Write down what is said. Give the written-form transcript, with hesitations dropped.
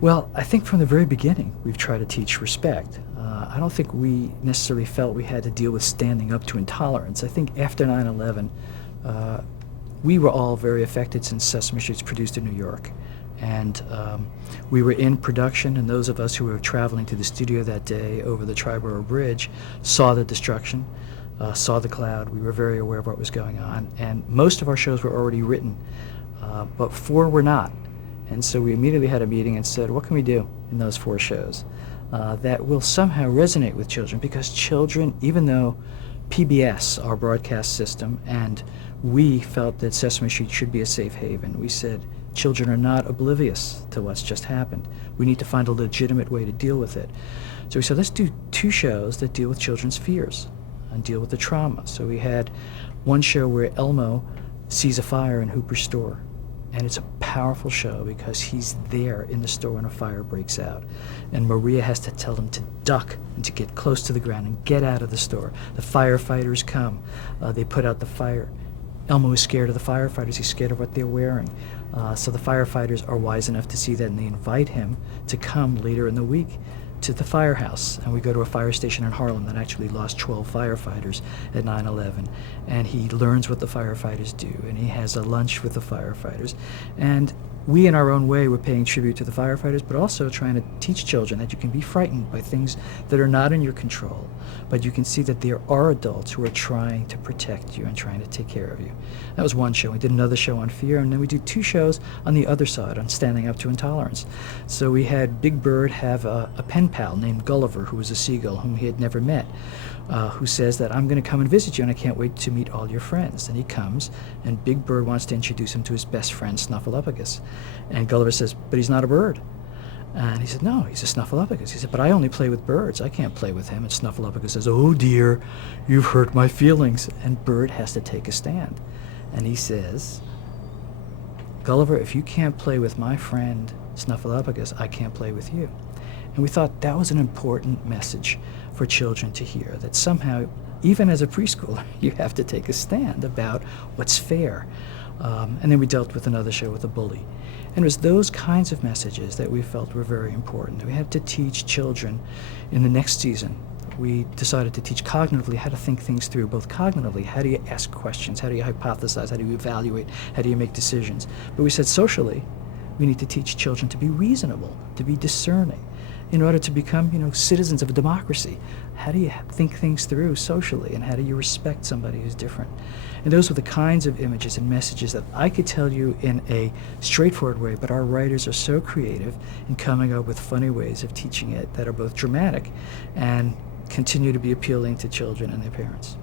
Well, I think from the very beginning, we've tried to teach respect. I don't think we necessarily felt we had to deal with standing up to intolerance. I think after 9/11, uh, we were all very affected since Sesame Street's produced in New York. And we were in production, and those of us who were traveling to the studio that day over the Triborough Bridge saw the destruction, saw the cloud. We were very aware of what was going on. And most of our shows were already written, but four were not. And so we immediately had a meeting and said, what can we do in those four shows that will somehow resonate with children? Because children, even though PBS, our broadcast system, and we felt that Sesame Street should be a safe haven, we said children are not oblivious to what's just happened. We need to find a legitimate way to deal with it. So we said, let's do two shows that deal with children's fears and deal with the trauma. So we had one show where Elmo sees a fire in Hooper's store. And it's a powerful show because he's there in the store when a fire breaks out. And Maria has to tell him to duck and to get close to the ground and get out of the store. The firefighters come. They put out the fire. Elmo is scared of the firefighters. He's scared of what they're wearing. So the firefighters are wise enough to see that, and they invite him to come later in the week to the firehouse. And we go to a fire station in Harlem that actually lost 12 firefighters at 9/11. And he learns what the firefighters do, and he has a lunch with the firefighters. And we, in our own way, were paying tribute to the firefighters, but also trying to teach children that you can be frightened by things that are not in your control, but you can see that there are adults who are trying to protect you and trying to take care of you. That was one show. We did another show on fear, and then we did two shows on the other side, on standing up to intolerance. So we had Big Bird have a pen pal named Gulliver, who was a seagull whom he had never met, who says that I'm going to come and visit you, and I can't wait to meet all your friends. And he comes, and Big Bird wants to introduce him to his best friend, Snuffleupagus. And Gulliver says, but he's not a bird. And he said, no, he's a Snuffleupagus. He said, but I only play with birds. I can't play with him. And Snuffleupagus says, oh dear, you've hurt my feelings. And Bird has to take a stand. And he says, Gulliver, if you can't play with my friend Snuffleupagus, I can't play with you. And we thought that was an important message for children to hear, that somehow, even as a preschooler, you have to take a stand about what's fair. And then we dealt with another show with a bully. And it was those kinds of messages that we felt were very important. We had to teach children in the next season. We decided to teach cognitively how to think things through, both cognitively, how do you ask questions, how do you hypothesize, how do you evaluate, how do you make decisions. But we said socially, we need to teach children to be reasonable, to be discerning, in order to become, citizens of a democracy. How do you think things through socially, and how do you respect somebody who's different? And those were the kinds of images and messages that I could tell you in a straightforward way, but our writers are so creative in coming up with funny ways of teaching it that are both dramatic and continue to be appealing to children and their parents.